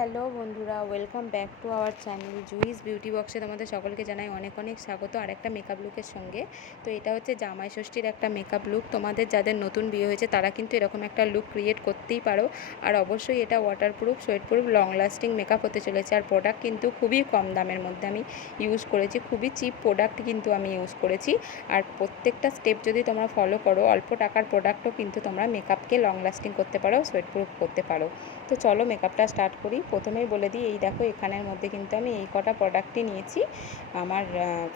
Hello বন্ধুরা, welcome back to our channel juice beauty বক্সে তোমাদের সকলকে জানাই অনেক অনেক স্বাগত আর একটা মেকআপ লুকের সঙ্গে। তো এটা হচ্ছে জামাই ষষ্ঠীর একটা মেকআপ লুক। তোমাদের যাদের নতুন বিয়ে হয়েছে তারা কিন্তু এরকম একটা লুক ক্রিয়েট করতেই পারো। আর অবশ্যই এটা ওয়াটারপ্রুফ, সোয়েটপ্রুফ, লং লাস্টিং মেকআপ হতে চলেছে। আর প্রোডাক্ট কিন্তু খুবই কম দামের মধ্যে আমি ইউজ করেছি, খুবই চিপ প্রোডাক্ট কিন্তু আমি ইউজ করেছি। আর প্রত্যেকটা স্টেপ যদি তোমরা ফলো করো, অল্প টাকার প্রোডাক্টও কিন্তু তোমরা মেকআপকে লং লাস্টিং করতে পারো, সোয়েটপ্রুফ করতে পারো। তো চলো মেকআপটা স্টার্ট করি। প্রথমেই বলে দিই, এই দেখো এখানের মধ্যে কিন্তু আমি এই কটা প্রোডাক্টই নিয়েছি আমার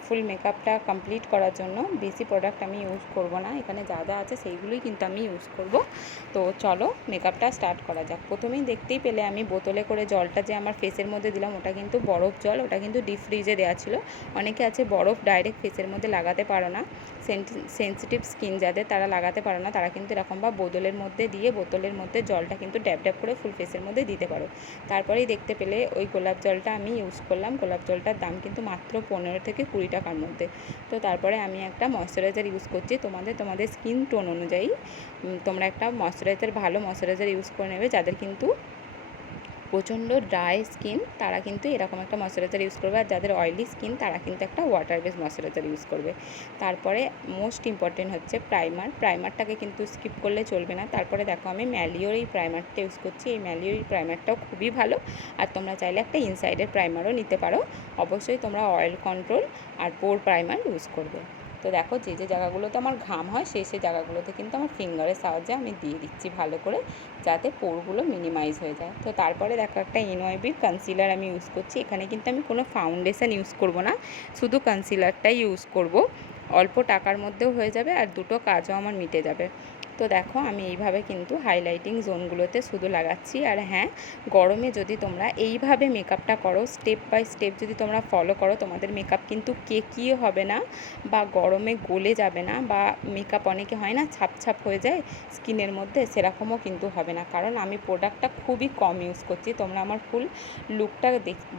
ফুল মেকআপটা কমপ্লিট করার জন্য। বেশি প্রোডাক্ট আমি ইউজ করব না, এখানে যা যা আছে সেইগুলোই কিন্তু আমি ইউজ করব। তো চলো মেকআপটা স্টার্ট করা যাক। প্রথমেই দেখতেই পেলে আমি বোতলে করে জলটা যে আমার ফেসের মধ্যে দিলাম ওটা কিন্তু বরফ জল, ওটা কিন্তু ডিপ ফ্রিজে দেওয়া ছিল। অনেকে আছে বরফ ডাইরেক্ট ফেসের মধ্যে লাগাতে পারো না, সেন্সিটিভ স্কিন যাদের তারা লাগাতে পারো না, তারা কিন্তু এরকম বা বোতলের মধ্যে দিয়ে বোতলের মধ্যে জলটা কিন্তু ড্যাব ড্যাব করে ফুল ফেসের মধ্যে দিতে পারো। তারপরেই দেখতে পেলে ওই গোলাপ জলটা আমি ইউজ করলাম। গোলাপ জলটার দাম কিন্তু মাত্র 15 থেকে 20 টাকার মধ্যে। তো তারপরে আমি একটা ময়শ্চারাইজার ইউজ করছি। তোমাদের স্কিন টোন অনুযায়ী তোমরা একটা ভালো ময়শ্চারাইজার ইউজ করে নেবে। যাদের কিন্তু প্রচণ্ড ড্রাই স্কিন তারা কিন্তু এরকম একটা ময়শ্চারাইজার ইউজ করবে, আর যাদের অয়েলি স্কিন তারা কিন্তু একটা ওয়াটার বেস ময়শ্চারাইজার ইউজ করবে। তারপরে মোস্ট ইম্পর্টেন্ট হচ্ছে প্রাইমারটাকে কিন্তু স্কিপ করলে চলবে না। তারপরে দেখো আমি ম্যালিওর এই প্রাইমারটা ইউজ করছি। এই ম্যালিওর এই প্রাইমারটাও খুবই ভালো, আর তোমরা চাইলে একটা ইনসাইডের প্রাইমারও নিতে পারো। অবশ্যই তোমরা অয়েল কন্ট্রোল আর পোর প্রাইমার ইউজ করবে। তো দেখো যে জায়গাগুলোতে আমার ঘাম হয় সেই জায়গাগুলোতে কিন্তু আমার ফিঙ্গারের সাহায্যে আমি দিয়ে দিচ্ছি ভালো করে, যাতে পোরগুলো মিনিমাইজ হয়ে যায়। তো তারপরে দেখো একটা এনওয়াইবির কনসিলার আমি ইউজ করছি। এখানে কিন্তু আমি কোনো ফাউন্ডেশন ইউজ করব না, শুধু কনসিলারটাই ইউজ করব। অল্প টাকার মধ্যেও হয়ে যাবে আর দুটো কাজও আমার মিটে যাবে। তো দেখো আমি এইভাবে কিন্তু হাইলাইটিং জোনগুলোতে শুধু লাগাচ্ছি। আর হ্যাঁ, গরমে যদি তোমরা এইভাবে মেকআপটা করো, স্টেপ বাই স্টেপ যদি তোমরা ফলো করো, তোমাদের মেকআপ কিন্তু কেকিও হবে না বা গরমে গলে যাবে না, বা মেকআপ অনেকে হয় না ছাপ ছাপ হয়ে যায় স্কিনের মধ্যে, সেরকমও কিন্তু হবে না। কারণ আমি প্রোডাক্টটা খুবই কম ইউজ করছি। তোমরা আমার ফুল লুকটা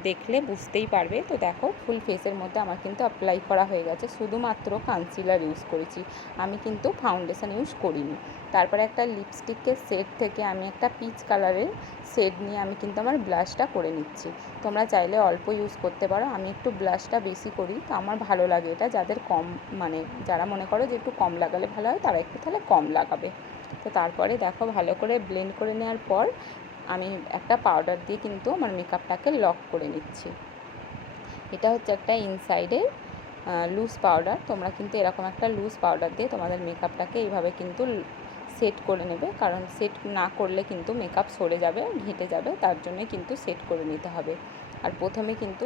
দেখলে বুঝতেই পারবে। তো দেখো ফুল ফেসের মধ্যে আমার কিন্তু অ্যাপ্লাই করা হয়ে গেছে, শুধুমাত্র কনসিলার ইউজ করেছি, আমি কিন্তু ফাউন্ডেশন ইউজ করিনি। তারপরে একটা লিপস্টিকের সেট থেকে আমি একটা পিচ কালারের শেড নিয়ে আমি কিন্তু আমার ব্লাশটা করে নিচ্ছি। তোমরা চাইলে অল্প ইউজ করতে পারো, আমি একটু ব্লাশটা বেশি করি, তো আমার ভালো লাগে এটা। যাদের কম যারা মনে করো যে একটু কম লাগালে ভালো হয়, তারা একটু তাহলে কম লাগাবে। তো তারপরে দেখো ভালো করে ব্লেন্ড করে নেওয়ার পর আমি একটা পাউডার দিয়ে কিন্তু আমার মেকআপটাকে লক করে নিচ্ছি। এটা হচ্ছে একটা ইনসাইডের লুজ পাউডার। তোমরা কিন্তু এরকম একটা লুজ পাউডার দিয়ে তোমাদের মেকআপটাকে এইভাবে কিন্তু সেট করে নেবে, কারণ সেট না করলে কিন্তু মেকআপ সরে যাবে, ঘেঁটে যাবে, তার জন্যই কিন্তু সেট করে নিতে হবে। আর প্রথমে কিন্তু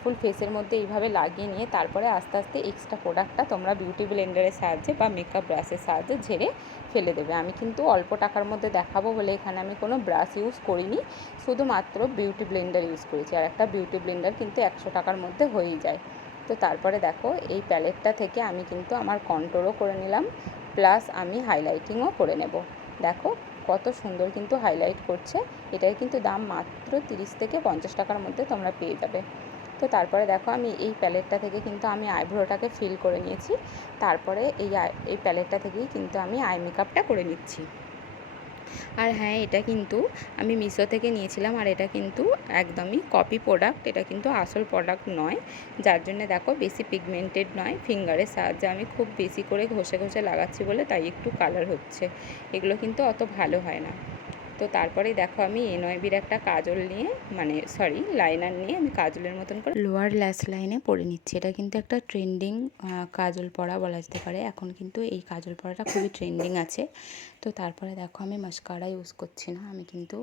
ফুল ফেসের মধ্যে এইভাবে লাগিয়ে নিয়ে তারপরে আস্তে আস্তে এক্সট্রা প্রোডাক্টটা তোমরা বিউটি ব্লেন্ডারের সাহায্যে বা মেকআপ ব্রাশের সাহায্যে ঝেড়ে ফেলে দেবে। আমি কিন্তু অল্প টাকার মধ্যে দেখাবো বলে এখানে আমি কোনো ব্রাশ ইউজ করিনি, শুধুমাত্র বিউটি ব্লেন্ডার ইউজ করেছি। আর একটা বিউটি ব্লেন্ডার কিন্তু 100 টাকার মধ্যে হয়েই যায়। তো তারপরে দেখো এই প্যালেটটা থেকে আমি কিন্তু আমার কন্ট্রোলও করে নিলাম, প্লাস আমি হাইলাইটিংও করে নেব। দেখো কত সুন্দর কিন্তু হাইলাইট করছে। এটার কিন্তু দাম মাত্র 30 থেকে 50 টাকার মধ্যে তোমরা পেয়ে যাবে। তো তারপরে দেখো আমি এই প্যালেটটা থেকে কিন্তু আমি আইব্রোটাকে ফিল করে নিয়েছি। তারপরে এই প্যালেটটা থেকেই কিন্তু আমি আই মেকআপটা করে নিচ্ছি। আর হ্যাঁ, এটা কিন্তু আমি মিশো থেকে নিয়েছিলাম, আর এটা কিন্তু একদমই কপি প্রোডাক্ট, এটা কিন্তু আসল প্রোডাক্ট নয়। যার জন্য দেখো বেশি পিগমেন্টেড নয়, ফিঙ্গারের সাহায্যে আমি খুব বেশি করে ঘষে ঘষে লাগাচ্ছি বলে তাই একটু কালার হচ্ছে। এগুলো কিন্তু অত ভালো হয় না। তো তারপরেই দেখো আমি এনওয়াইবির একটা কাজল নিয়ে লাইনার নিয়ে আমি কাজলের মতন করে লোয়ার ল্যাশ লাইনে পরে নিচ্ছি। এটা কিন্তু একটা ট্রেন্ডিং কাজল পরা বলা যেতে পারে। এখন কিন্তু এই কাজল পরাটা খুবই ট্রেন্ডিং আছে। তো তারপরে দেখো আমি মাস্কারা ইউজ করছি না, আমি কিন্তু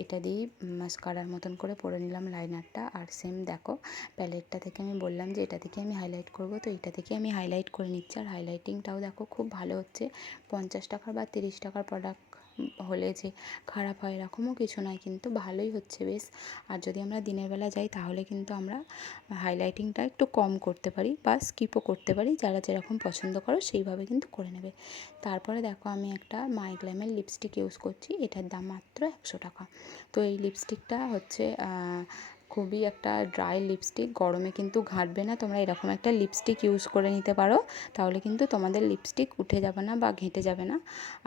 এটা দিয়েই মাস্কারার মতন করে পরে নিলাম লাইনারটা। আর সেম দেখো প্যালেটটা থেকে আমি বললাম যে এটা থেকে আমি হাইলাইট করব, তো এটা থেকে আমি হাইলাইট করে নিচ্ছি। আর হাইলাইটিংটাও দেখো খুব ভালো হচ্ছে। 50 টাকার বা 30 টাকার প্রোডাক্ট হলে যে খারাপ হয় এরকমও কিছু নয়, কিন্তু ভালোই হচ্ছে বেশ। আর যদি আমরা দিনের বেলা যাই তাহলে কিন্তু আমরা হাইলাইটিংটা একটু কম করতে পারি বা স্কিপও করতে পারি, যারা যেরকম পছন্দ করো সেইভাবে কিন্তু করে নেবে। তারপরে দেখো আমি একটা মাইগ্ল্যামের লিপস্টিক ইউজ করছি, এটার দাম মাত্র 100 টাকা। তো এই লিপস্টিকটা হচ্ছে খুবই একটা ড্রাই লিপস্টিক, গরমে কিন্তু ঘাঁটবে না। তোমরা এরকম একটা লিপস্টিক ইউজ করে নিতে পারো, তাহলে কিন্তু তোমাদের লিপস্টিক উঠে যাবে না বা ঘেঁটে যাবে না।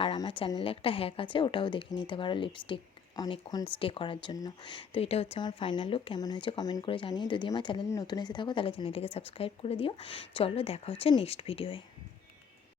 আর আমার চ্যানেলে একটা হ্যাক আছে, ওটাও দেখে নিতে পারো লিপস্টিক অনেকক্ষণ স্টে করার জন্য। তো এটা হচ্ছে আমার ফাইনাল লুক। কেমন হয়েছে কমেন্ট করে জানিয়ে। যদি আমার চ্যানেলে নতুন এসে থাকো তাহলে চ্যানেলটাকে সাবস্ক্রাইব করে দিও। চলো দেখা হচ্ছে নেক্সট ভিডিওয়ে।